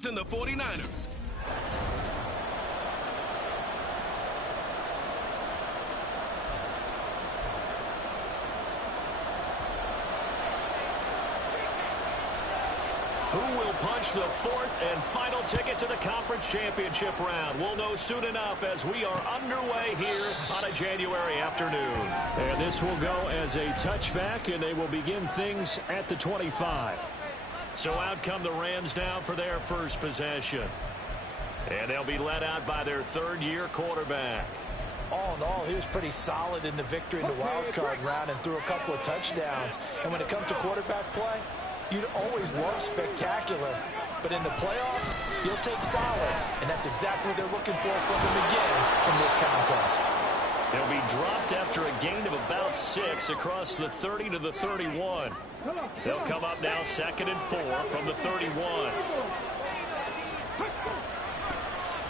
Browns and the 49ers. Who will punch the fourth and final ticket to the conference championship round? We'll know soon enough as we are underway here on a January afternoon. And this will go as a touchback, and they will begin things at the 25. So out come the Rams now for their first possession. And they'll be led out by their third-year quarterback. All in all, he was pretty solid in the victory in the wild card round and threw a couple of touchdowns. And when it comes to quarterback play, you'd always love spectacular, but in the playoffs, you'll take solid, and that's exactly what they're looking for from him again in this contest. He'll be dropped after a gain of about 6 across the 30 to the 31. They'll come up now 2nd and 4 from the 31.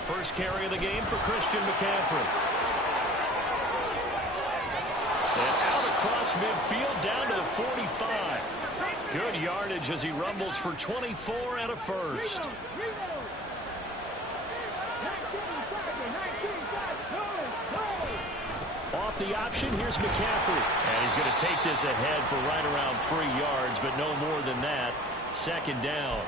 First carry of the game for Christian McCaffrey. And out across midfield down to the 45. Good yardage as he rumbles for 24 and a first. Off the option, here's McCaffrey. And he's going to take this ahead for right around 3 yards, but no more than that. 2nd down.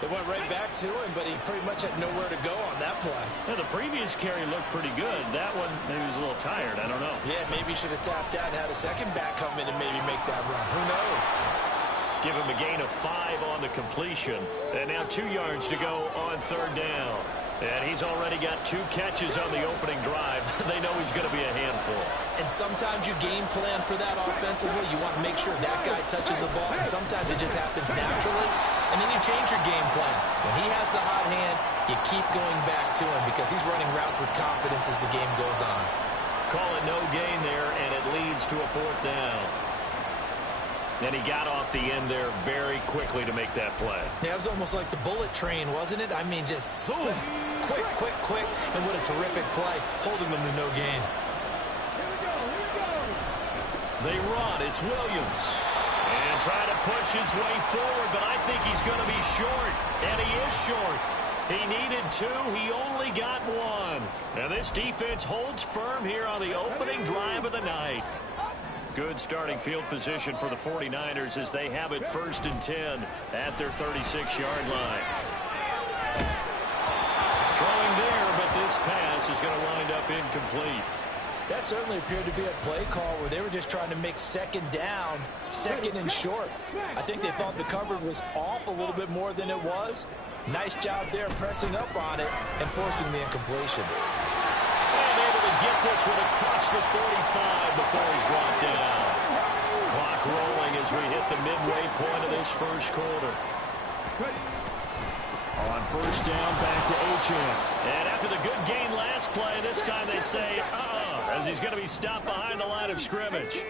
They went right back to him, but he pretty much had nowhere to go on that play. Yeah, the previous carry looked pretty good. That one, maybe he was a little tired. I don't know. Yeah, maybe he should have tapped out and had a second back come in and maybe make that run. Who knows? Give him a gain of 5 on the completion. And now 2 yards to go on 3rd down. And he's already got 2 catches on the opening drive. They know he's going to be a handful. And sometimes you game plan for that offensively. You want to make sure that guy touches the ball. And sometimes it just happens naturally. And then you change your game plan. When he has the hot hand, you keep going back to him because he's running routes with confidence as the game goes on. Call it no gain there, and it leads to a 4th down. And he got off the end there very quickly to make that play. Yeah, it was almost like the bullet train, wasn't it? I mean, just zoom. Quick, quick, quick. And what a terrific play, holding them to no gain. They run. It's Williams. And trying to push his way forward, but I think he's going to be short. And he is short. He needed 2. He only got 1. Now this defense holds firm here on the opening drive of the night. Good starting field position for the 49ers as they have it 1st and 10 at their 36-yard line. Throwing there, but this pass is going to wind up incomplete. That certainly appeared to be a play call where they were just trying to make 2nd down, 2nd and short. I think they thought the coverage was off a little bit more than it was. Nice job there pressing up on it and forcing the incompletion. And able to get this one across the 45 before he's brought down. Clock rolling as we hit the midway point of this first quarter. On 1st down, back to Achane. And after the good gain last play, this time they say, as he's going to be stopped behind the line of scrimmage.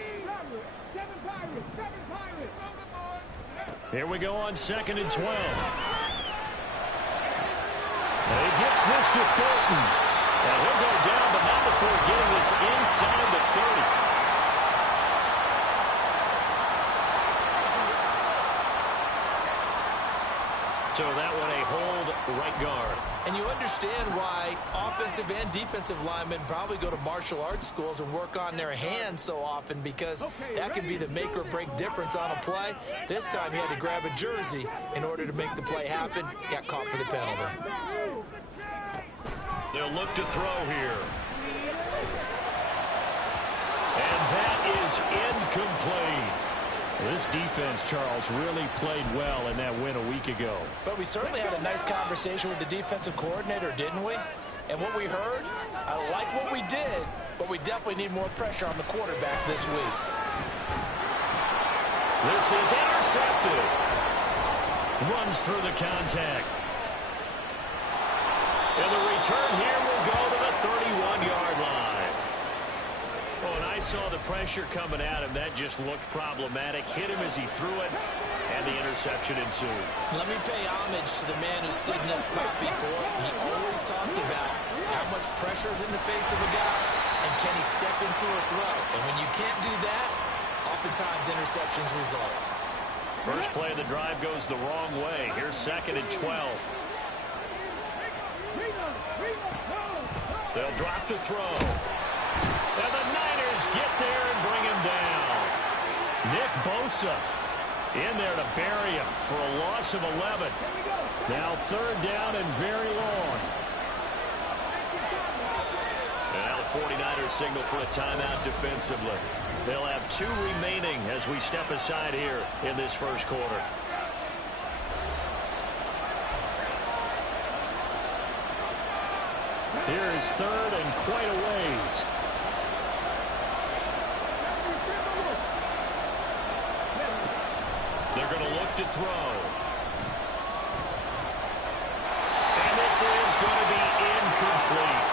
Here we go on 2nd and 12. And he gets this to Thornton. And he'll go down, but not before getting this inside the 30. So that one a hold right guard. And you understand why offensive and defensive linemen probably go to martial arts schools and work on their hands so often, because that could be the make or break difference on a play. This time he had to grab a jersey in order to make the play happen. Got caught for the penalty. They'll look to throw here. And that is incomplete. This defense, Charles, really played well in that win a week ago. But we certainly had a nice conversation with the defensive coordinator, didn't we? And what we heard, I like what we did, but we definitely need more pressure on the quarterback this week. This is intercepted. Runs through the contact. And the return here will go to the 31-yard line. Oh, and I saw the pressure coming at him. That just looked problematic. Hit him as he threw it, and the interception ensued. Let me pay homage to the man who stood in this spot before. He always talked about how much pressure is in the face of a guy, and can he step into a throw. And when you can't do that, oftentimes interceptions result. First play of the drive goes the wrong way. Here's 2nd and 12. They'll drop to throw. And the Niners get there and bring him down. Nick Bosa in there to bury him for a loss of 11. Now 3rd down and very long. And now the 49ers signal for a timeout defensively. They'll have 2 remaining as we step aside here in this first quarter. Here is 3rd and quite a ways. They're going to look to throw. And this is going to be incomplete.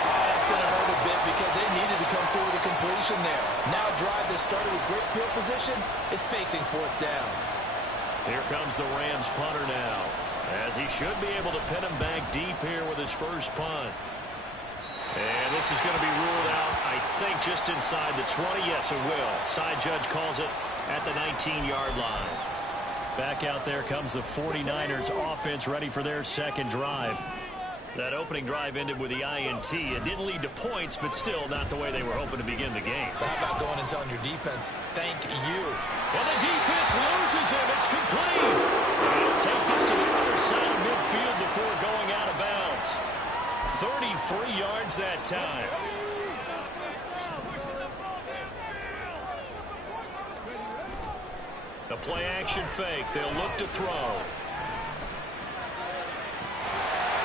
That's going to hurt a bit because they needed to come through with a completion there. Now a drive that started with great field position is facing 4th down. Here comes the Rams punter now, as he should be able to pin him back deep here with his first punt. And this is going to be ruled out, I think, just inside the 20. Yes, it will. Side judge calls it at the 19-yard line. Back out there comes the 49ers offense ready for their 2nd drive. That opening drive ended with the INT. It didn't lead to points, but still not the way they were hoping to begin the game. How about going and telling your defense, thank you? Well, the defense loses him. It's complete. And he'll take this to the other side of midfield before going out of bounds. 33 yards that time. The play action fake. They'll look to throw.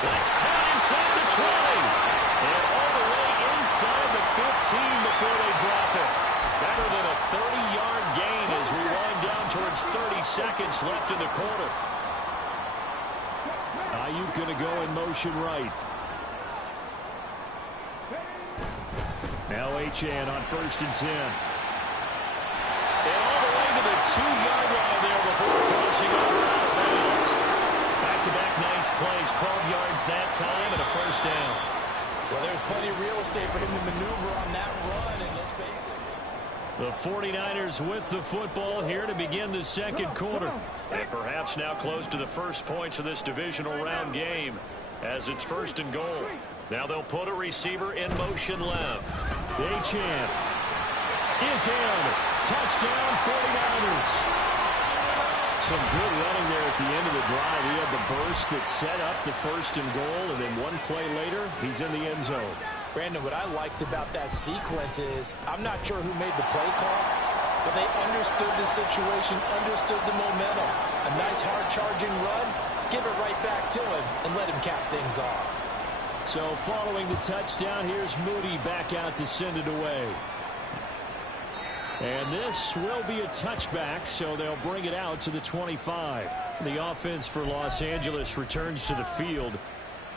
That's caught inside the 20. And all the way inside the 15 before they drop it. Better than a 30-yard gain as we wind down towards 30 seconds left in the quarter. Ayuk going to go in motion right. Now Achane on 1st and 10. And all the way to the 2-yard line there before crossing over out of bounds. Back-to-back nice plays, 12 yards that time and a first down. Well, there's plenty of real estate for him to maneuver on that run, and let's face it. The 49ers with the football here to begin the 2nd quarter. And perhaps now close to the first points of this divisional round game as it's 1st and goal. Now they'll put a receiver in motion left. Achane is in. Touchdown 49ers. Some good running there at the end of the drive. He had the burst that set up the 1st and goal, and then one play later, he's in the end zone. Brandon, what I liked about that sequence is I'm not sure who made the play call, but they understood the situation, understood the momentum. A nice hard-charging run, give it right back to him, and let him cap things off. So following the touchdown, here's Moody back out to send it away. And this will be a touchback, so they'll bring it out to the 25. The offense for Los Angeles returns to the field.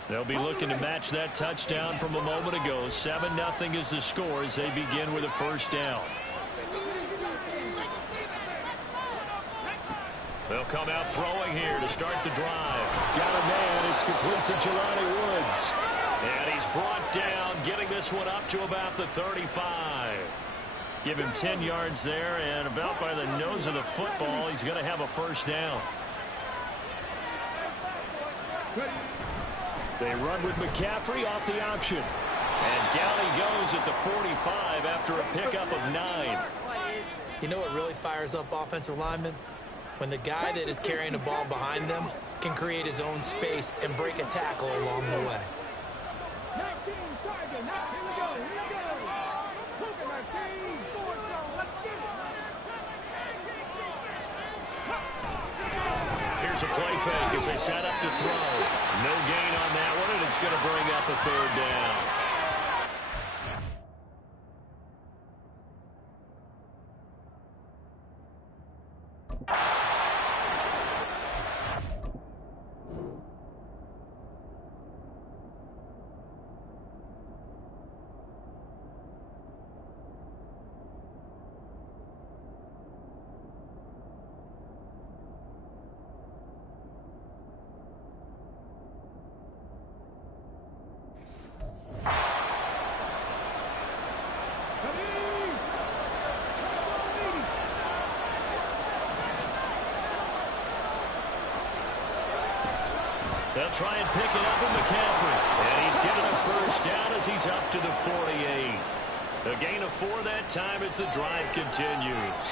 They'll be looking to match that touchdown from a moment ago. 7-0 is the score as they begin with a first down. They'll come out throwing here to start the drive. Got a man. It's complete to Jelani Woods. And he's brought down, getting this one up to about the 35. Give him 10 yards there, and about by the nose of the football, he's going to have a first down. They run with McCaffrey off the option. And down he goes at the 45 after a pickup of 9. You know what really fires up offensive linemen? When the guy that is carrying the ball behind them can create his own space and break a tackle along the way. Here's a play fake as they set up to throw. No gain on that one, and it's going to bring up a 3rd down. They'll try and pick it up with McCaffrey. And he's getting a first down as he's up to the 48. A gain of 4 that time as the drive continues.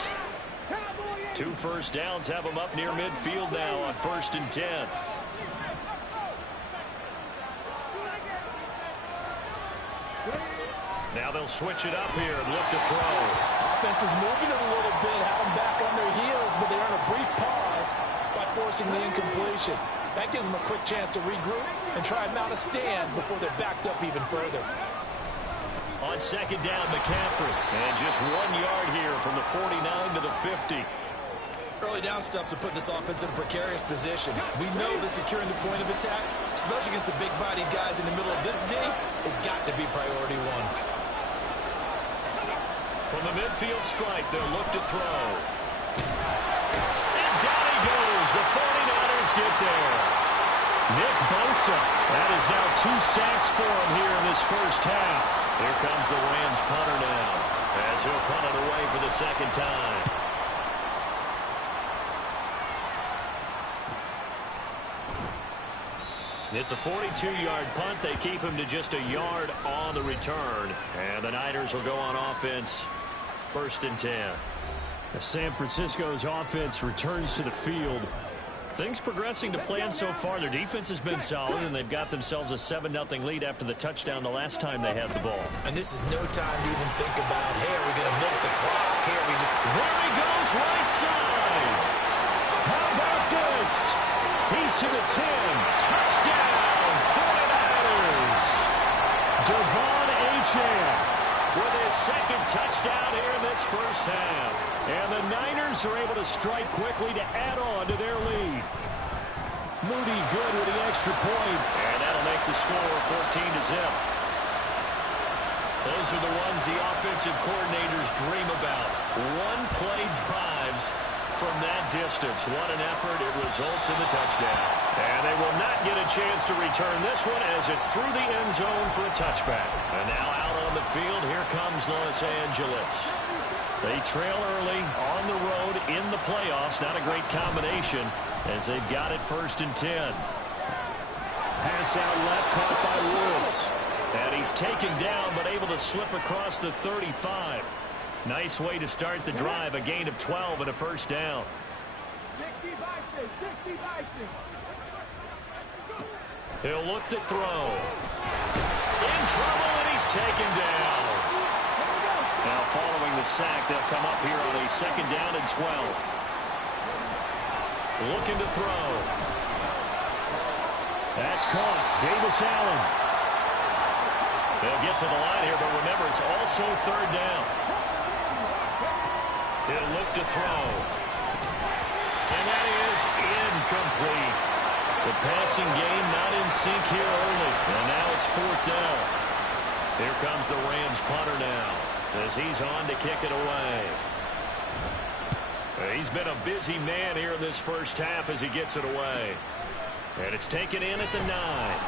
2 first downs have him up near midfield now on 1st and 10. Now they'll switch it up here and look to throw. Offense is moving it a little bit, had them back on their heels, but they earn a brief pause by forcing the incompletion. That gives them a quick chance to regroup and try and mount a stand before they're backed up even further. On 2nd down, McCaffrey. And just 1 yard here from the 49 to the 50. Early down stuffs will put this offense in a precarious position. We know that securing the point of attack, especially against the big-bodied guys in the middle of this D, has got to be priority 1. From the midfield stripe, they'll look to throw. And down he goes. The 49ers get there. Nick Bosa. That is now 2 sacks for him here in this first half. Here comes the Rams punter now, as he'll punt it away for the 2nd time. It's a 42-yard punt. They keep him to just a yard on the return. And the Niners will go on offense. 1st and 10. San Francisco's offense returns to the field. Things progressing to plan so far. Their defense has been solid, and they've got themselves a 7-0 lead after the touchdown the last time they had the ball. And this is no time to even think about, hey, are we going to milk the clock? Here we just... There he goes, right side. How about this? He's to the 10. Touchdown, 49ers. Devon Achane with his 2nd touchdown here in this first half. And the Niners are able to strike quickly to add on to their lead. Moody good with the extra point. And that'll make the score 14-0. Those are the ones the offensive coordinators dream about. One-play drives from that distance. What an effort. It results in the touchdown. And they will not get a chance to return this one as it's through the end zone for a touchback. And now out on the field, here comes Los Angeles. They trail early on the road in the playoffs. Not a great combination as they've got it 1st and 10. Pass out left, caught by Woods. And he's taken down but able to slip across the 35. Nice way to start the drive. A gain of 12 and a first down. He'll look to throw. In trouble, and he's taken down. Now following the sack, they'll come up here on a 2nd down and 12. Looking to throw. That's caught. Davis Allen. They'll get to the line here, but remember, it's also 3rd down. He'll look to throw. And that is incomplete. The passing game not in sync here early. And now it's 4th down. Here comes the Rams punter now as he's on to kick it away. He's been a busy man here in this first half as he gets it away. And it's taken in at the 9.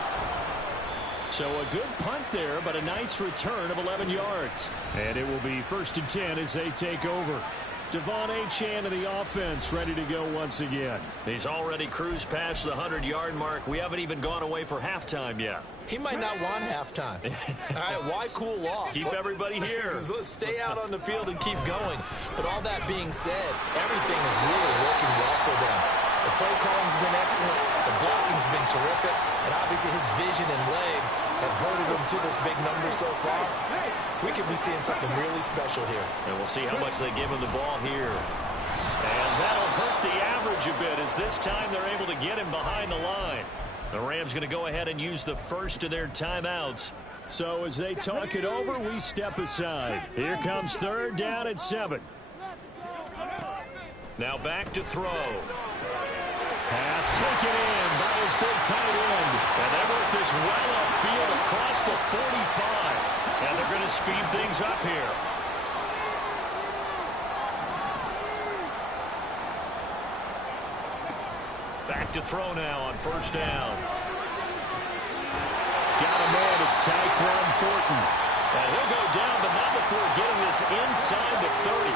So a good punt there, but a nice return of 11 yards. And it will be 1st and 10 as they take over. Devon Achane of the offense ready to go once again. He's already cruised past the 100-yard mark. We haven't even gone away for halftime yet. He might not want halftime. All right, why cool off? Keep everybody here. Let's stay out on the field and keep going. But all that being said, everything is really working well for them. The play calling's been excellent. The blocking's been terrific. And obviously his vision and legs have herded him to this big number so far. We could be seeing something really special here. And we'll see how much they give him the ball here. And that'll hurt the average a bit as this time they're able to get him behind the line. The Rams going to go ahead and use the first of their timeouts. So as they talk it over, we step aside. Here comes 3rd down and 7. Now back to throw. Pass taken in by his big tight end. And they work this well upfield across the 45. And they're going to speed things up here. Back to throw now on 1st down. Got a man. It's Tyquan Thornton. And he'll go down, but not before getting this inside the 30.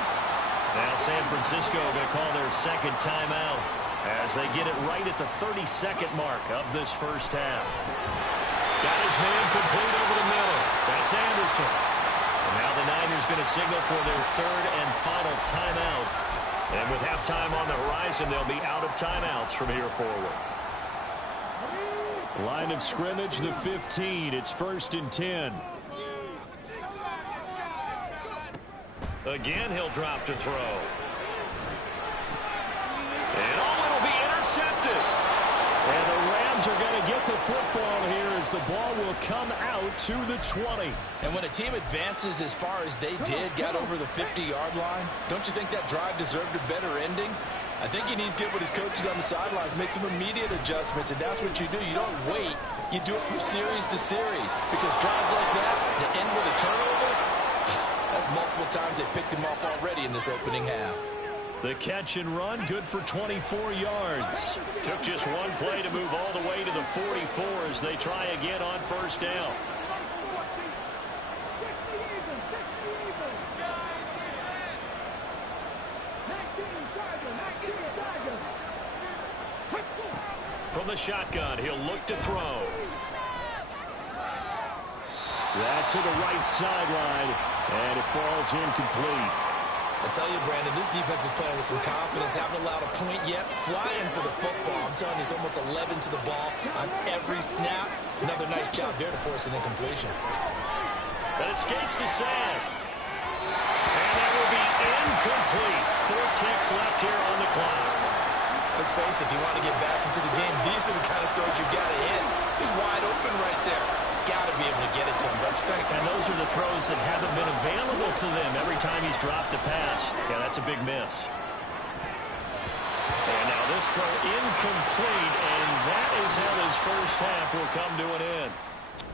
Now San Francisco going to call their 2nd timeout. as they get it right at the 32nd mark of this first half. Got his man complete over the middle. That's Anderson. And now the Niners going to signal for their third and final timeout. And with halftime on the horizon, they'll be out of timeouts from here forward. Line of scrimmage, the 15. It's 1st and 10. Again, he'll drop to throw. And it'll be intercepted. And the Rams are going to get the football here as the ball will come out to the 20. And when a team advances as far as they did, got over the 50-yard line, don't you think that drive deserved a better ending? I think he needs to get with his coaches on the sidelines, make some immediate adjustments, and that's what you do. You don't wait. You do it from series to series, because drives like that, that end with a turnover, that's multiple times they picked him off already in this opening half. The catch and run, good for 24 yards. Took just one play to move all the way to the 44 as they try again on first down. From the shotgun, he'll look to throw. That's to the right sideline, and it falls incomplete. I tell you, Brandon, this defense is playing with some confidence. Haven't allowed a point yet. Flying to the football. I'm telling you, it's almost 11 to the ball on every snap. Another nice job there to force an incompletion. That escapes the sack. And that will be incomplete. 4 ticks left here on the clock. Let's face it, if you want to get back into the game, these are the kind of throws you got to hit. He's wide open right there. Got to be able to get it to him, don't you think? And those are the throws that haven't been available to them every time he's dropped a pass. Yeah, that's a big miss. And now this throw incomplete, and that is how this first half will come to an end.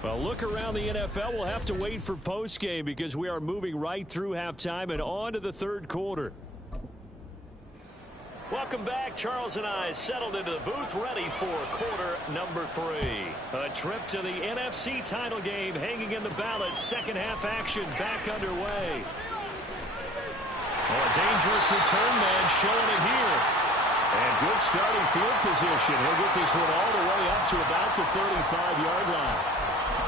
Well, look around the NFL. We'll have to wait for postgame because we are moving right through halftime and on to the third quarter. Welcome back. Charles and I settled into the booth ready for quarter number 3. A trip to the NFC title game hanging in the balance. Second half action back underway. Oh, a dangerous return man showing it here. And good starting field position. He'll get this one all the way up to about the 35-yard line.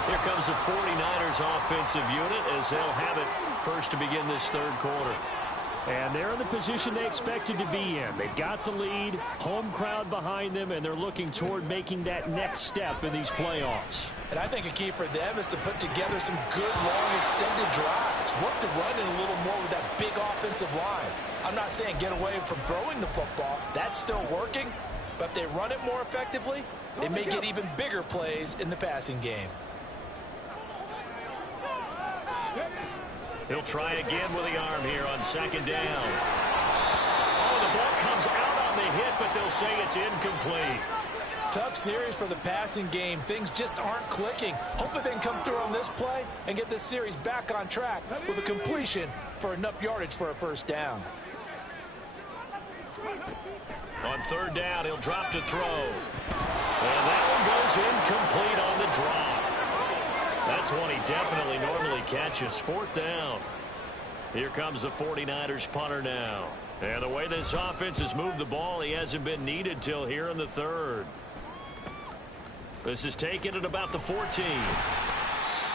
Here comes the 49ers offensive unit as they'll have it first to begin this third quarter. And they're in the position they expected to be in. They've got the lead, home crowd behind them, and they're looking toward making that next step in these playoffs. And I think a key for them is to put together some good, long, extended drives. Work the run in a little more with that big offensive line. I'm not saying get away from throwing the football. That's still working. But if they run it more effectively, they may get even bigger plays in the passing game. He'll try again with the arm here on second down. Oh, the ball comes out on the hit, but they'll say it's incomplete. Tough series for the passing game. Things just aren't clicking. Hopefully they can come through on this play and get this series back on track with a completion for enough yardage for a first down. On third down, he'll drop to throw. And that one goes incomplete on the drop. That's one he definitely normally catches. Fourth down. Here comes the 49ers punter now. And the way this offense has moved the ball, he hasn't been needed till here in the third. This is taken at about the 14.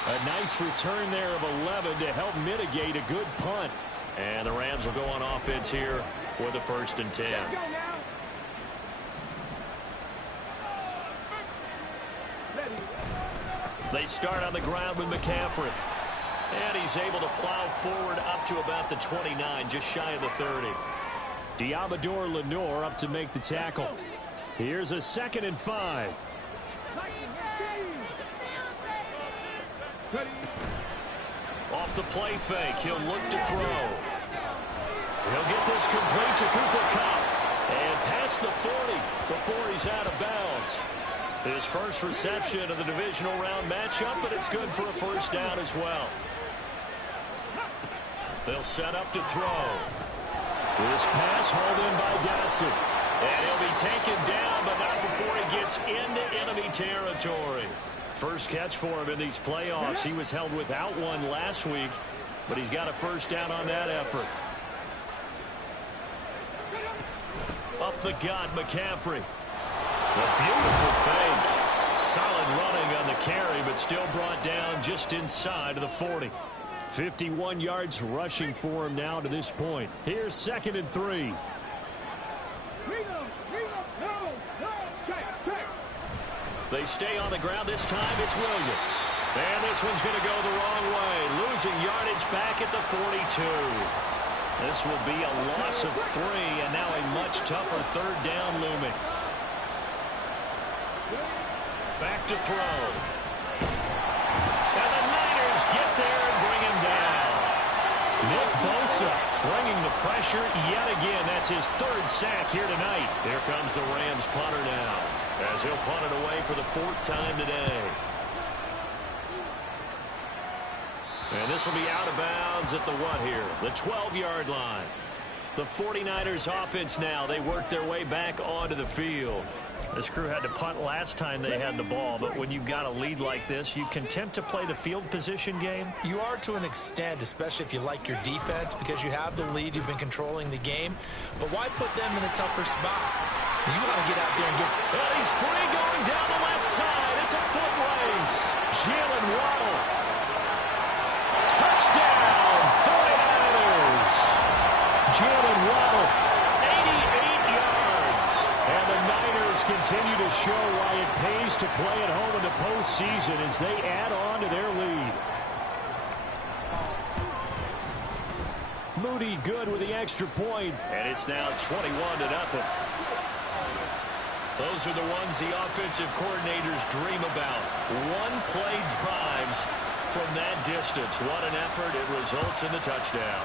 A nice return there of 11 to help mitigate a good punt. And the Rams will go on offense here with a 1st and 10. They start on the ground with McCaffrey. And he's able to plow forward up to about the 29, just shy of the 30. Diamador Lenore up to make the tackle. Here's a 2nd and 5. Off the play fake, he'll look to throw. He'll get this complete to Cooper Kupp. And past the 40 before he's out of bounds. His first reception of the divisional round matchup, but it's good for a first down as well. They'll set up to throw. This pass hauled in by Dotson. And he'll be taken down, but not before he gets into enemy territory. First catch for him in these playoffs. He was held without one last week, but he's got a first down on that effort. Up Up the gut, McCaffrey. A beautiful fake. Solid running on the carry, but still brought down just inside of the 40. 51 yards rushing for him now to this point. Here's 2nd and 3. They stay on the ground this time. It's Williams. And this one's going to go the wrong way. Losing yardage back at the 42. This will be a loss of 3, and now a much tougher 3rd down looming. Back to throw. And the Niners get there and bring him down. Nick Bosa bringing the pressure yet again. That's his 3rd sack here tonight. Here comes the Rams punter now, as he'll punt it away for the 4th time today. And this will be out of bounds at the what here? The 12-yard line. The 49ers offense now, they work their way back onto the field. This crew had to punt last time they had the ball, but when you've got a lead like this, you can tempt to play the field position game. You are to an extent, especially if you like your defense, because you have the lead, you've been controlling the game. But why put them in a tougher spot? You want to get out there and get... And he's free going down the left side. It's a foot race. Jalen Waddle. Touchdown, 49ers. Jalen Waddle, 88 yards. And the Niners continue to show why it pays to play at home in the postseason as they add on to their lead. Moody good with the extra point, and it's now 21-0. Those are the ones the offensive coordinators dream about. One-play drives from that distance. What an effort. It results in the touchdown.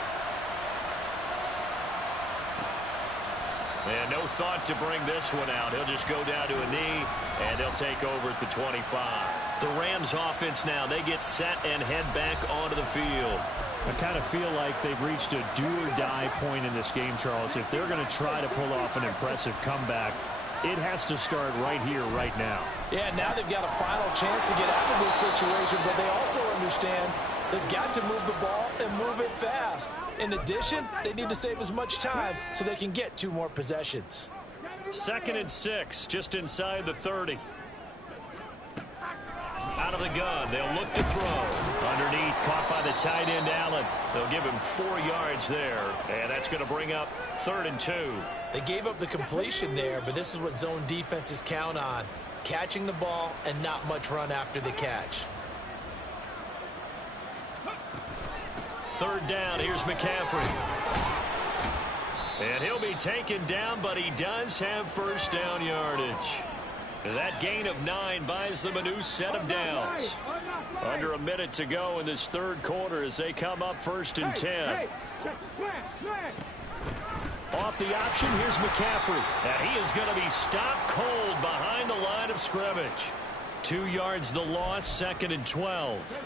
And no thought to bring this one out. He'll just go down to a knee, and they'll take over at the 25. The Rams offense now, they get set and head back onto the field. I kind of feel like they've reached a do-or-die point in this game, Charles. If they're going to try to pull off an impressive comeback, it has to start right here, right now. Yeah, now they've got a final chance to get out of this situation, but they also understand they've got to move the ball and move it fast. In addition, they need to save as much time so they can get 2 more possessions. 2nd and 6, just inside the 30. Out of the gun, they'll look to throw. Underneath, caught by the tight end, Allen. They'll give him 4 yards there, and that's going to bring up 3rd and 2. They gave up the completion there, but this is what zone defenses count on. Catching the ball and not much run after the catch. 3rd down, here's McCaffrey. And he'll be taken down, but he does have 1st down yardage. That gain of 9 buys them a new set of downs. Under a minute to go in this 3rd quarter as they come up 1st and 10. Off the option, here's McCaffrey. And he is going to be stopped cold behind the line of scrimmage. 2 yards the loss, 2nd and 12.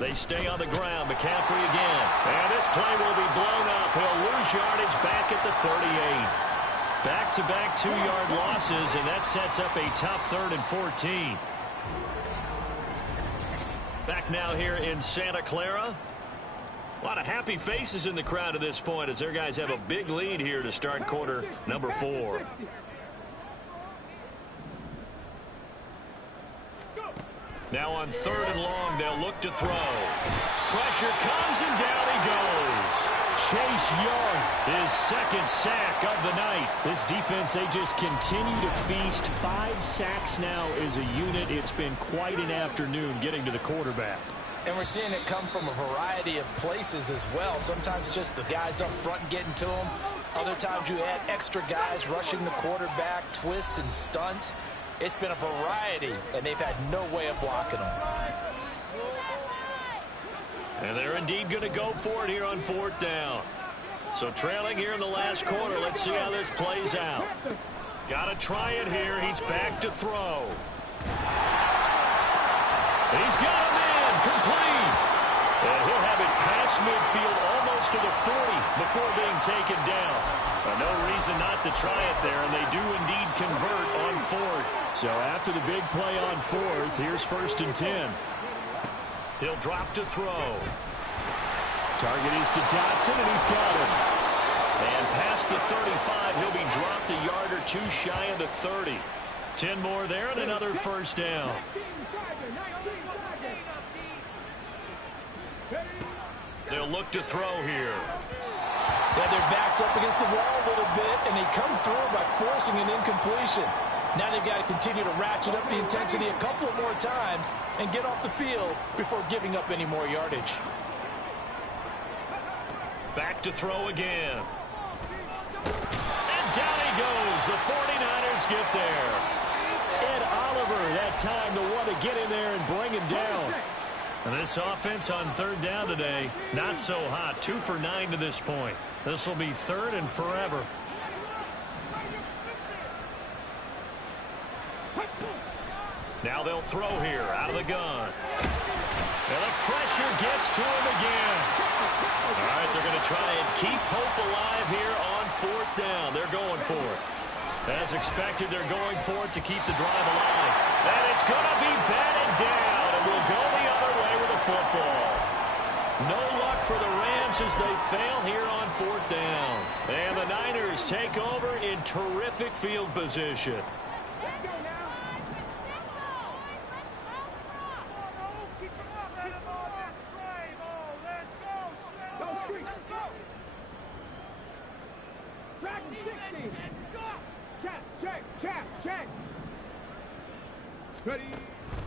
They stay on the ground. McCaffrey again. And this play will be blown up. He'll lose yardage back at the 38. Back-to-back 2-yard losses, and that sets up a tough 3rd and 14. Back now here in Santa Clara. A lot of happy faces in the crowd at this point as their guys have a big lead here to start quarter number 4. Now on 3rd and long, they'll look to throw. Pressure comes, and down he goes. Chase Young, his 2nd sack of the night. This defense, they just continue to feast. 5 sacks now as a unit. It's been quite an afternoon getting to the quarterback. And we're seeing it come from a variety of places as well. Sometimes just the guys up front getting to them. Other times you add extra guys rushing the quarterback, twists and stunts. It's been a variety, and they've had no way of blocking them. And they're indeed going to go for it here on 4th down. So trailing here in the last quarter. Let's see how this plays out. Got to try it here. He's back to throw. He's got a man complete. And he'll have it past midfield almost to the 40 before being taken down. No reason not to try it there, and they do indeed convert on 4th. So after the big play on 4th, here's 1st and 10. He'll drop to throw. Target is to Dotson, and he's got him. And past the 35, he'll be dropped a yard or two shy of the 30. 10 more there and another first down. They'll look to throw here. Yeah, their back's up against the wall a little bit, and they come through by forcing an incompletion. Now they've got to continue to ratchet up the intensity a couple more times and get off the field before giving up any more yardage. Back to throw again. And down he goes. The 49ers get there. Ed Oliver, that time, the one to get in there and bring him down. And this offense on third down today, not so hot. 2 for 9 to this point. This will be third and forever. Now they'll throw here out of the gun. And the pressure gets to him again. All right, they're going to try and keep hope alive here on fourth down. They're going for it. As expected, they're going for it to keep the drive alive. And it's going to be batted down, and we'll go the other way with the football. No luck for the Rams as they fail here on fourth down. And the Niners take over in terrific field position.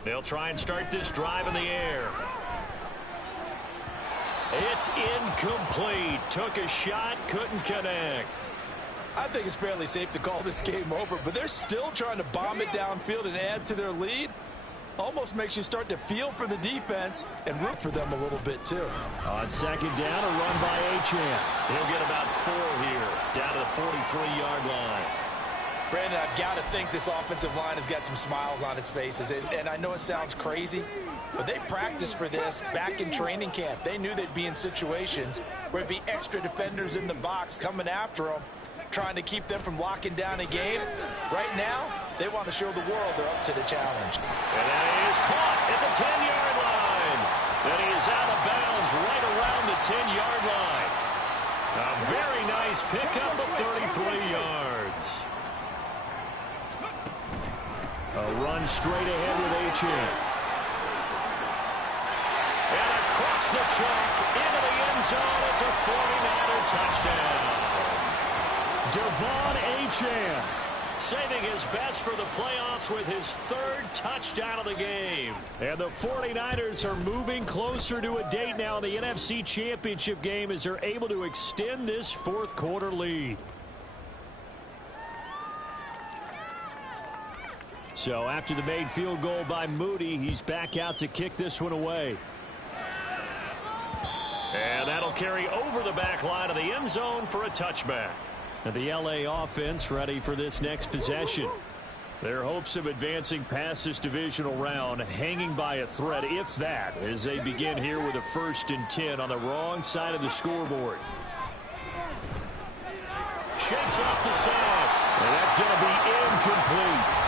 They'll try and start this drive in the air. It's incomplete. Took a shot, couldn't connect. I think it's fairly safe to call this game over, but they're still trying to bomb it downfield and add to their lead. Almost makes you start to feel for the defense and root for them a little bit, too. On second down, a run by Achane. He'll get about 4 here, down to the 43-yard line. Brandon, I've got to think this offensive line has got some smiles on its faces. And I know it sounds crazy, but they practiced for this back in training camp. They knew they'd be in situations where it'd be extra defenders in the box coming after them, trying to keep them from locking down a game. Right now, they want to show the world they're up to the challenge. And that is caught at the 10-yard line. Then he is out of bounds right around the 10-yard line. A very nice pickup of 33 yards. A run straight ahead with Achane. And across the chalk into the end zone. It's a 49er touchdown. Devon Achane saving his best for the playoffs with his 3rd touchdown of the game. And the 49ers are moving closer to a date now in the NFC Championship game as they're able to extend this 4th quarter lead. So after the made field goal by Moody, he's back out to kick this one away. And that'll carry over the back line of the end zone for a touchback. And the LA offense ready for this next possession. Their hopes of advancing past this divisional round hanging by a thread, if that, as they begin here with a 1st and 10 on the wrong side of the scoreboard. Shakes off the side. And that's going to be incomplete.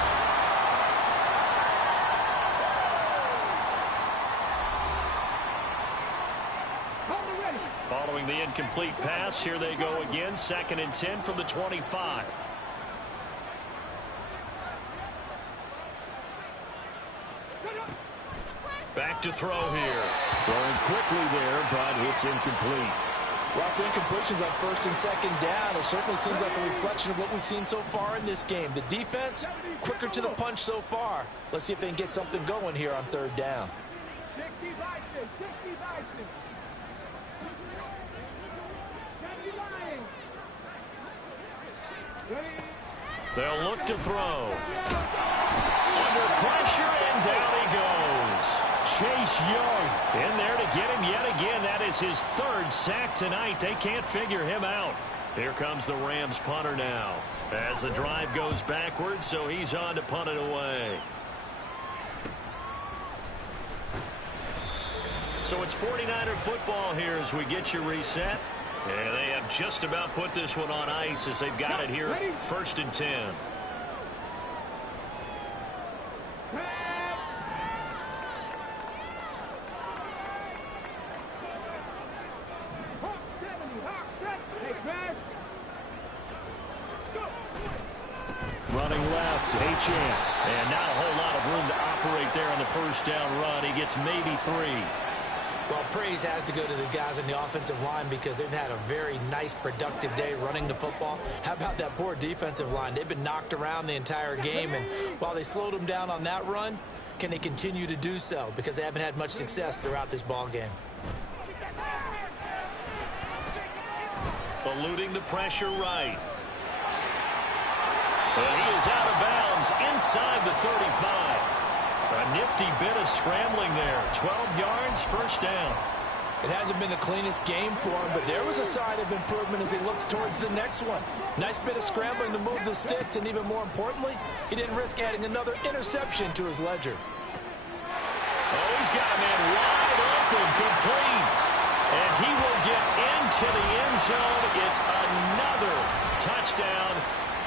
Following the incomplete pass, here they go again. 2nd and 10 from the 25. Back to throw here. Throwing quickly there, but it's incomplete. Well, for incompletions on 1st and 2nd down, it certainly seems like a reflection of what we've seen so far in this game. The defense, quicker to the punch so far. Let's see if they can get something going here on 3rd down. They'll look to throw. Under pressure, and down he goes. Chase Young in there to get him yet again. That is his 3rd sack tonight. They can't figure him out. Here comes the Rams punter now as the drive goes backwards, so he's on to punt it away. So it's 49er football here as we get you reset. And they have just about put this one on ice as they've got it here. 1st and 10. Running left, Achane. And not a whole lot of room to operate there on the first down run. He gets maybe 3. Well, praise has to go to the guys on the offensive line because they've had a very nice, productive day running the football. How about that poor defensive line? They've been knocked around the entire game, and while they slowed them down on that run, can they continue to do so? Because they haven't had much success throughout this ball game. Eluding the pressure right. And he is out of bounds inside the 35. A nifty bit of scrambling there. 12 yards, first down. It hasn't been the cleanest game for him, but there was a sign of improvement as he looks towards the next one. Nice bit of scrambling to move the sticks, and even more importantly, he didn't risk adding another interception to his ledger. Oh, he's got a man wide open, complete. And he will get into the end zone. It's another touchdown.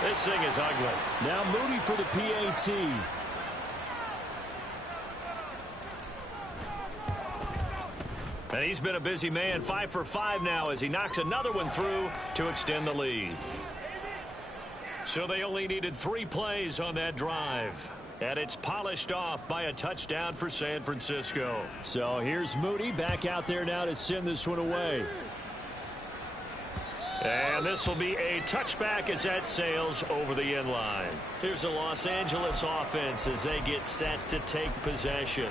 This thing is ugly. Now Moody for the PAT. And he's been a busy man, 5 for 5 now as he knocks another one through to extend the lead. So they only needed 3 plays on that drive. And it's polished off by a touchdown for San Francisco. So here's Moody back out there now to send this one away. And this will be a touchback as that sails over the end line. Here's the Los Angeles offense as they get set to take possession.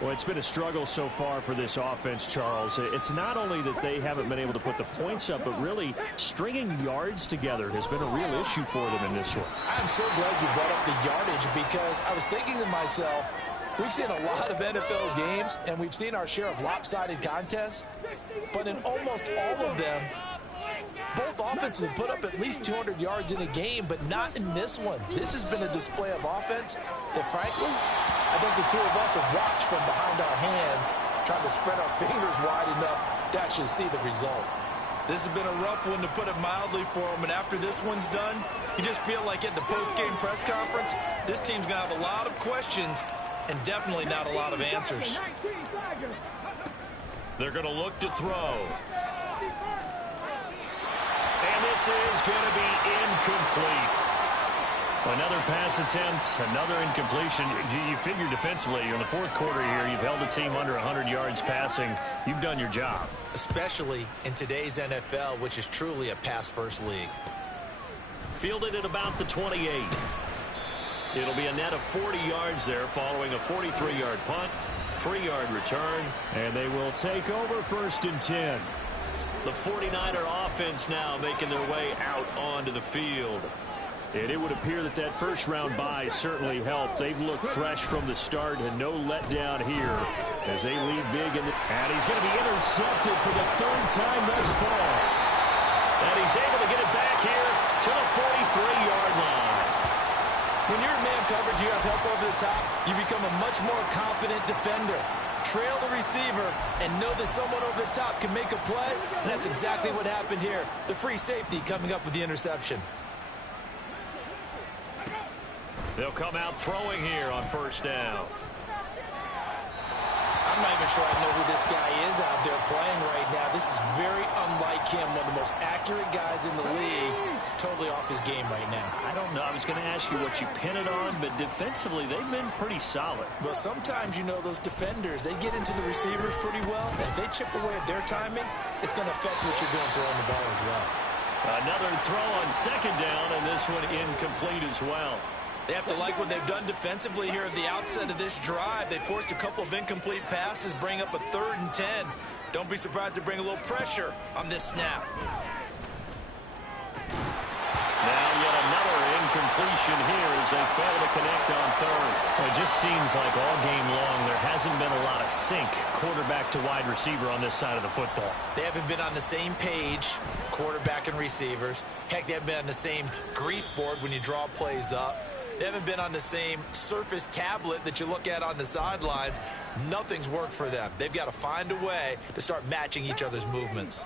Well, it's been a struggle so far for this offense, Charles. It's not only that they haven't been able to put the points up, but really stringing yards together has been a real issue for them in this one. I'm so glad you brought up the yardage because I was thinking to myself, we've seen a lot of NFL games, and we've seen our share of lopsided contests, but in almost all of them, both offenses have put up at least 200 yards in a game, but not in this one. This has been a display of offense that, frankly, I think the two of us have watched from behind our hands, trying to spread our fingers wide enough to actually see the result. This has been a rough one, to put it mildly, for him, and after this one's done, you just feel like at the post-game press conference, this team's going to have a lot of questions and definitely not a lot of answers. They're going to look to throw. And this is going to be incomplete. Another pass attempt, another incompletion. You figure defensively, in the fourth quarter here, you've held a team under 100 yards passing. You've done your job. Especially in today's NFL, which is truly a pass-first league. Fielded at about the 28. It'll be a net of 40 yards there following a 43-yard punt, 3-yard return. And they will take over 1st and 10. The 49er offense now making their way out onto the field. And it would appear that that first-round bye certainly helped. They've looked fresh from the start and no letdown here as they lead big. And he's going to be intercepted for the 3rd time thus far. And he's able to get it back here to the 43-yard line. When you're in man coverage, you have help over the top, you become a much more confident defender. Trail the receiver and know that someone over the top can make a play, and that's exactly what happened here. The free safety coming up with the interception. They'll come out throwing here on 1st down. I'm not even sure I know who this guy is out there playing right now. This is very unlike him, one of the most accurate guys in the league. Totally off his game right now. I don't know. I was going to ask you what you pin it on, but defensively, they've been pretty solid. Well, sometimes, you know, those defenders, they get into the receivers pretty well. And if they chip away at their timing, it's going to affect what you're doing throwing the ball as well. Another throw on 2nd down, and this one incomplete as well. They have to like what they've done defensively here at the outset of this drive. They forced a couple of incomplete passes, bring up a 3rd and 10. Don't be surprised to bring a little pressure on this snap. Now yet another incompletion here as they fail to connect on 3rd. Well, it just seems like all game long there hasn't been a lot of sync quarterback to wide receiver on this side of the football. They haven't been on the same page, quarterback and receivers. Heck, they haven't been on the same grease board when you draw plays up. They haven't been on the same surface tablet that you look at on the sidelines. Nothing's worked for them. They've got to find a way to start matching each other's movements.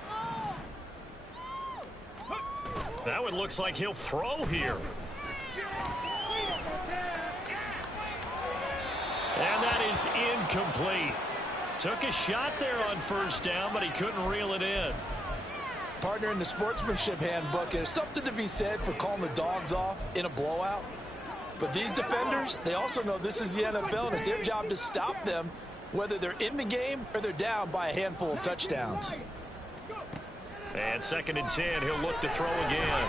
That one looks like he'll throw here. And that is incomplete. Took a shot there on 1st down, but he couldn't reel it in. Partner, in the sportsmanship handbook, there's something to be said for calling the dogs off in a blowout. But these defenders, they also know this is the NFL, and it's their job to stop them, whether they're in the game or they're down by a handful of touchdowns. And 2nd and 10, he'll look to throw again.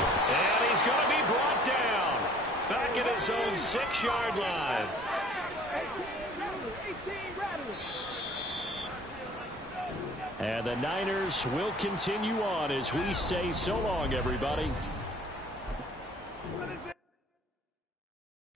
And he's going to be brought down. Back at his own 6-yard line. And the Niners will continue on as we say so long, everybody.